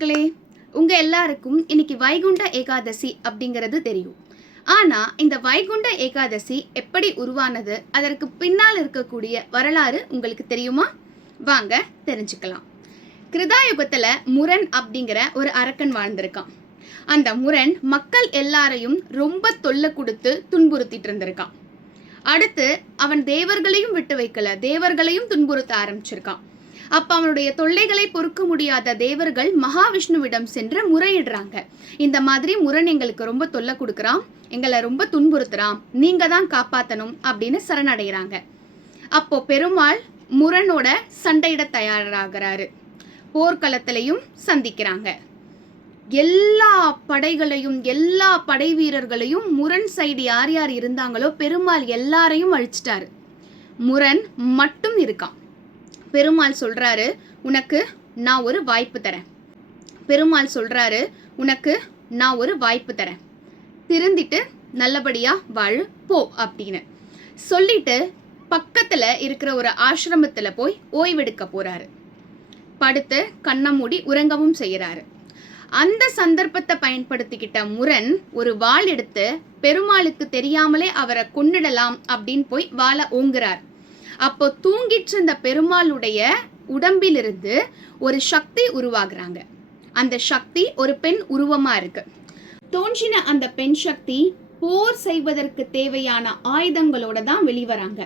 மக்களே, உங்க எல்லாருக்கும் இன்னைக்கு வைகுண்ட ஏகாதசி அப்படிங்கிறது தெரியும். ஆனா இந்த வைகுண்ட ஏகாதசி எப்படி உருவானது, அதற்கு பின்னால் இருக்கக்கூடிய வரலாறு உங்களுக்கு தெரியுமா? வாங்க தெரிஞ்சுக்கலாம். கிருதாயுகத்துல முரண் அப்படிங்கிற ஒரு அரக்கன் வாழ்ந்திருக்கான். அந்த முரண் மக்கள் எல்லாரையும் ரொம்ப தொல்லை கொடுத்து துன்புறுத்திட்டு இருந்திருக்கான். அடுத்து அவன் தேவர்களையும் விட்டு வைக்கல, தேவர்களையும் துன்புறுத்த ஆரம்பிச்சிருக்கான். அப்ப அவனுடைய தொல்லைகளை பொறுக்க முடியாத தேவர்கள் மகாவிஷ்ணுவிடம் சென்று முறையிடுறாங்க. இந்த மாதிரி முரண் எங்களுக்கு ரொம்ப தொல்லை கொடுக்குறான், எங்களை ரொம்ப துன்புறுத்துறான், நீங்க தான் காப்பாத்தணும் அப்படின்னு சரணடைகிறாங்க. அப்போ பெருமாள் முரணோட சண்டையிட தயாராகிறாரு. போர்க்களத்திலையும் சந்திக்கிறாங்க. எல்லா படைகளையும் எல்லா படை வீரர்களையும் முரண் சைடு யார் யார் இருந்தாங்களோ பெருமாள் எல்லாரையும் அழிச்சிட்டாரு. முரண் மட்டும் இருக்கான். பெருமாள் சொல்றாரு, உனக்கு நான் ஒரு வாய்ப்பு தரேன். பெருமாள் சொல்றாரு, உனக்கு நான் ஒரு வாய்ப்பு தரேன், திருந்திட்டு நல்லபடியா வாழு போ அப்படின்னு சொல்லிட்டு பக்கத்துல இருக்கிற ஒரு ஆசிரமத்துல போய் ஓய்வெடுக்க போறாரு. படுத்து கண்ணை மூடி உறங்கவும் செய்யறாரு. அந்த சந்தர்ப்பத்தை பயன்படுத்திக்கிட்ட முரண் ஒரு வாள் எடுத்து பெருமாளுக்கு தெரியாமலே அவரை கொன்னிடலாம் அப்படின்னு போய் வாளை ஓங்குறார். அப்போ தூங்கிட்டு இருந்த பெருமாளுடைய உடம்பிலிருந்து ஒரு சக்தி உருவாகுறாங்க. அந்த சக்தி ஒரு பெண் உருவமா இருக்கு. தோன்றின அந்த பெண் சக்தி போர் செய்வதற்கு தேவையான ஆயுதங்களோட தான் வெளிவராங்க.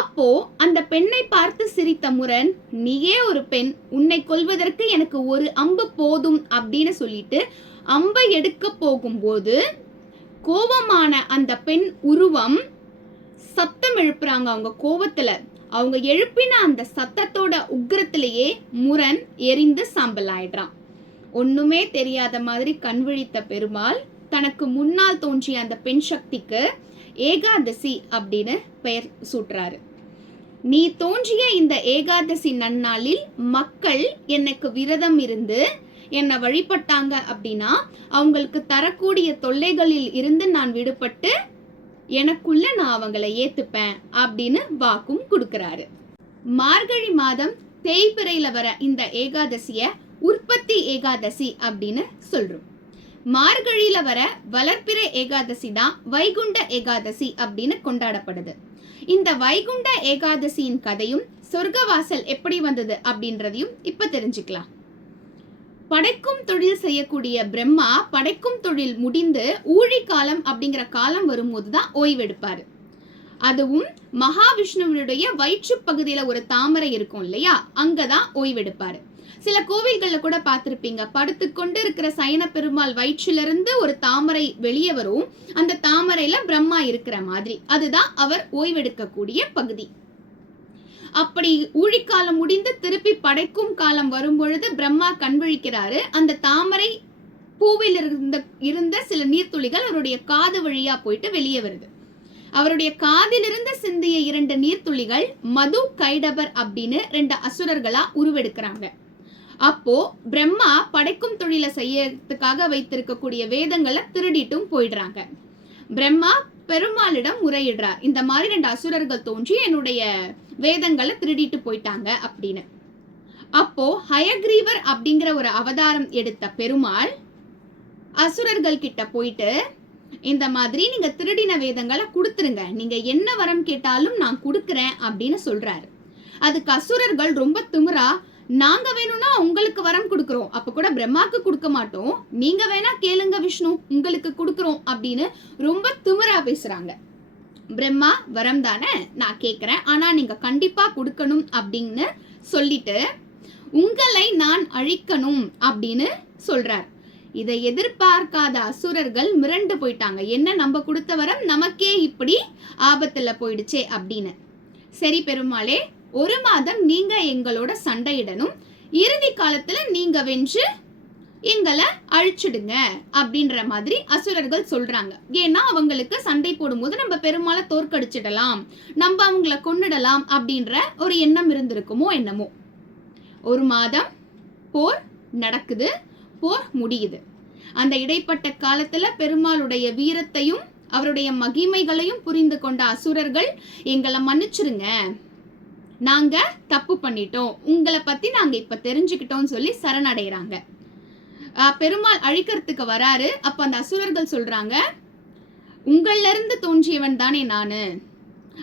அப்போ அந்த பெண்ணை பார்த்து சிரித்த முரண், நீயே ஒரு பெண், உன்னை கொல்வதற்கு எனக்கு ஒரு அம்பு போதும் அப்படின்னு சொல்லிட்டு அம்பை எடுக்க போகும்போது கோபமான அந்த பெண் உருவம் சத்தம் எழுப்புறாங்க. அவங்க கோபத்துல அவங்க எழுப்பின அந்த சத்தத்தோட உக்கிரத்திலேயே முரண் எரிந்து சாம்பல் ஆயிடுறான். ஒண்ணுமே தெரியாத மாதிரி கண் விழித்த பெருமாள் தனக்கு முன்னால் தோன்றிய அந்த பெண் சக்திக்கு ஏகாதசி அப்படின்னு பெயர் சூட்டுறாரு. நீ தோன்றிய இந்த ஏகாதசி நன்னாளில் மக்கள் எனக்கு விரதம் இருந்து என்னை வழிபட்டாங்க அப்படின்னா அவங்களுக்கு தரக்கூடிய தொல்லைகளில் இருந்து நான் விடுபட்டு எனக்குள்ள நான் அவங்களை ஏத்துப்பேன் அப்படின்னு வாக்கும் கொடுக்கிறாரு. மார்கழி மாதம் தேய்பிறையில வர இந்த ஏகாதசிய உற்பத்தி ஏகாதசி அப்படின்னு சொல்றோம். மார்கழியில வர வளர்ப்பிறை ஏகாதசி தான் வைகுண்ட ஏகாதசி அப்படின்னு கொண்டாடப்படுது. இந்த வைகுண்ட ஏகாதசியின் கதையும் சொர்க்கவாசல் எப்படி வந்தது அப்படின்றதையும் இப்ப தெரிஞ்சுக்கலாம். படைக்கும் தொழில் செய்யக்கூடிய பிரம்மா படைக்கும் தொழில் முடிந்து ஊழி காலம் அப்படிங்கிற காலம் வரும்போதுதான் ஓய்வெடுப்பாரு. அதுவும் மகாவிஷ்ணுவனுடைய வயிற்று பகுதியில ஒரு தாமரை இருக்கும் இல்லையா, அங்கதான் ஓய்வெடுப்பாரு. சில கோவில்கள்ல கூட பார்த்திருப்பீங்க, படுத்துக்கொண்டு இருக்கிற சயன பெருமாள் வயிற்றிலிருந்து ஒரு தாமரை வெளியே வரும், அந்த தாமரையில பிரம்மா இருக்கிற மாதிரி, அதுதான் அவர் ஓய்வெடுக்கக்கூடிய பகுதி. அப்படி ஊழிக்காலம் முடிந்து திருப்பி படைக்கும் காலம் வரும் பொழுது பிரம்மா கண்விழிக்கிறாரு. அந்த தாமரை பூவில் இருந்த சில நீர்த்துளிகள் அவருடைய காது வழியா போயிட்டு வெளியே வருது. அவருடைய காதிலிருந்து சிந்திய 2 நீர்த்துளிகள் மது கைடபர் அப்படின்னு 2 அசுரர்களா உருவெடுக்கிறாங்க. அப்போ பிரம்மா படைக்கும் தொழிலை செய்யறதுக்காக வைத்திருக்கக்கூடிய வேதங்களை திருடிட்டும் போயிடுறாங்க. பிரம்மா பெருமாளிடம் முறையிடுறார், இந்த மாதிரி 2 அசுரர்கள் தோன்றி என்னுடைய வேதங்களை திருடிட்டு போயிட்டாங்க அப்படின்னு. அப்போ ஹயக்ரீவர் அப்படிங்கிற ஒரு அவதாரம் எடுத்த பெருமாள் அசுரர்கள் கிட்ட போயிட்டு, இந்த மாதிரி நீங்க திருடின வேதங்களை கொடுத்துருங்க, நீங்க என்ன வரம் கேட்டாலும் நான் கொடுக்குறேன் அப்படின்னு சொல்றாரு. அதுக்கு அசுரர்கள் ரொம்ப திமிரா, நாங்க வேணும்னா உங்களுக்கு வரம் கொடுக்குறோம், அப்ப கூட பிரம்மாக்கு கொடுக்க மாட்டோம், நீங்க வேணா கேளுங்க விஷ்ணு, உங்களுக்கு கொடுக்குறோம் அப்படின்னு ரொம்ப திமிரா பேசுறாங்க. பிரம்மா, வரம் தானே நான் கேட்கிறேன், ஆனா நீங்க கண்டிப்பா கொடுக்கணும் அப்படின்னு சொல்லிட்டு உங்களை நான் அழிக்கணும் அப்படின்னு சொல்றார். இதை எதிர்பார்க்காத அசுரர்கள் மிரண்டு போயிட்டாங்க, என்ன நம்ம கொடுத்த வரம் நமக்கே இப்படி ஆபத்துல போயிடுச்சே அப்படின்னு. சரி பெருமாளே, 1 மாதம் நீங்க எங்களோட சண்டையிடணும், இறுதி காலத்துல நீங்க வென்று எங்களை அழிச்சிடுங்க அப்படின்ற மாதிரி அசுரர்கள் சொல்றாங்க. ஏன்னா அவங்களுக்கு சண்டை போடும்போது நம்ம பெருமாளை தோற்கடிச்சிடலாம், நம்ம அவங்கள கொன்னிடலாம் அப்படின்ற ஒரு எண்ணம் இருந்திருக்குமோ என்னமோ. 1 மாதம் போர் நடக்குது, போர் முடியுது. அந்த இடைப்பட்ட காலத்துல பெருமாளுடைய வீரத்தையும் அவருடைய மகிமைகளையும் புரிந்து கொண்ட அசுரர்கள், எங்களை மன்னிச்சிருங்க, நாங்க தப்பு பண்ணிட்டோம், உங்களை பத்தி நாங்க இப்ப தெரிஞ்சுக்கிட்டோம்னு சொல்லி சரணடைகிறாங்க. பெருமாள் அழிக்கிறதுக்கு வராரு. அப்ப அந்த அசுரர்கள் சொல்றாங்க, உங்கள்ல இருந்து தோன்றியவன் தானே நானு,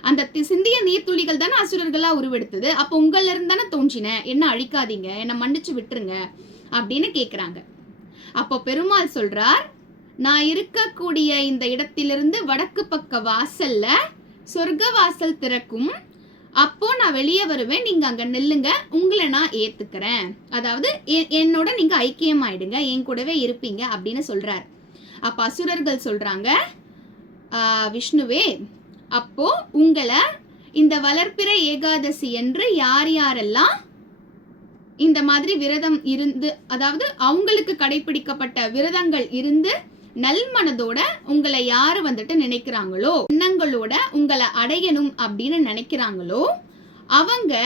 அந்த சிந்திய நீர்த்துளிகள் தானே அசுரர்களா உருவெடுத்தது, அப்ப உங்கள்ல இருந்து தானே தோன்றினேன், என்ன அழிக்காதீங்க, என்ன மன்னிச்சு விட்டுருங்க அப்படின்னு கேக்குறாங்க. அப்போ பெருமாள் சொல்றார், நான் இருக்கக்கூடிய இந்த இடத்திலிருந்து வடக்கு பக்க வாசல்ல சொர்க்க வாசல் திறக்கும், அப்போ நான் வெளியே வருவேன், நீங்க அங்க நில்லுங்க, உங்களை நான் ஏத்துக்கிறேன், அதாவது என்னோட நீங்க ஐக்கியம் ஆயிடுங்க, என் கூடவே இருப்பீங்க அப்படின்னு சொல்றார். அப்ப அசுரர்கள் சொல்றாங்க, விஷ்ணுவே, அப்போ உங்களை இந்த வளர்ப்பிறை ஏகாதசி என்று யார் யாரெல்லாம் இந்த மாதிரி விரதம் இருந்து, அதாவது அவங்களுக்கு கடைபிடிக்கப்பட்ட விரதங்கள் இருந்து நல்மனதோட உங்களை யாரு வந்துட்டு நினைக்கிறாங்களோ, எண்ணங்களோட உங்களை அடையணும் அப்படின்னு நினைக்கிறாங்களோ, அவங்க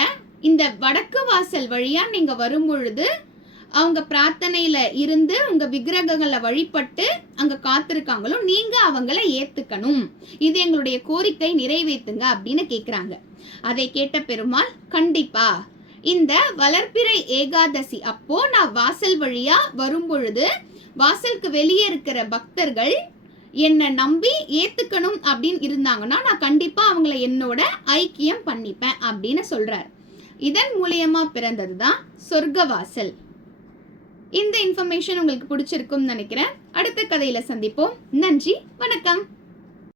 இந்த வடக்கு வாசல் வழியா நீங்க வரும் பொழுது அவங்க பிரார்த்தனையில இருந்து உங்க விக்கிரகங்களை வழிபட்டு அங்க காத்திருக்காங்களோ, நீங்க அவங்கள ஏத்துக்கணும், இது எங்களுடைய கோரிக்கை, நிறைவேற்றுங்க அப்படின்னு கேக்குறாங்க. அதை கேட்ட பெருமாள், கண்டிப்பா இந்த வளர்ப்பிறை ஏகாதசி அப்போ நான் வாசல் வழியா வரும் பொழுது வாசலுக்கு வெளியே இருக்கிற பக்தர்கள் என்னை நம்பி ஏத்துக்கணும் அப்படின்னு இருந்தாங்கன்னா நான் கண்டிப்பா அவங்கள என்னோட ஐக்கியம் பண்ணிப்பேன் அப்படின்னு சொல்றார். இதன் மூலியமா பிறந்ததுதான் சொர்க்க வாசல். இந்த இன்ஃபர்மேஷன் உங்களுக்கு பிடிச்சிருக்கும்னு நினைக்கிறேன். அடுத்த கதையில சந்திப்போம். நன்றி, வணக்கம்.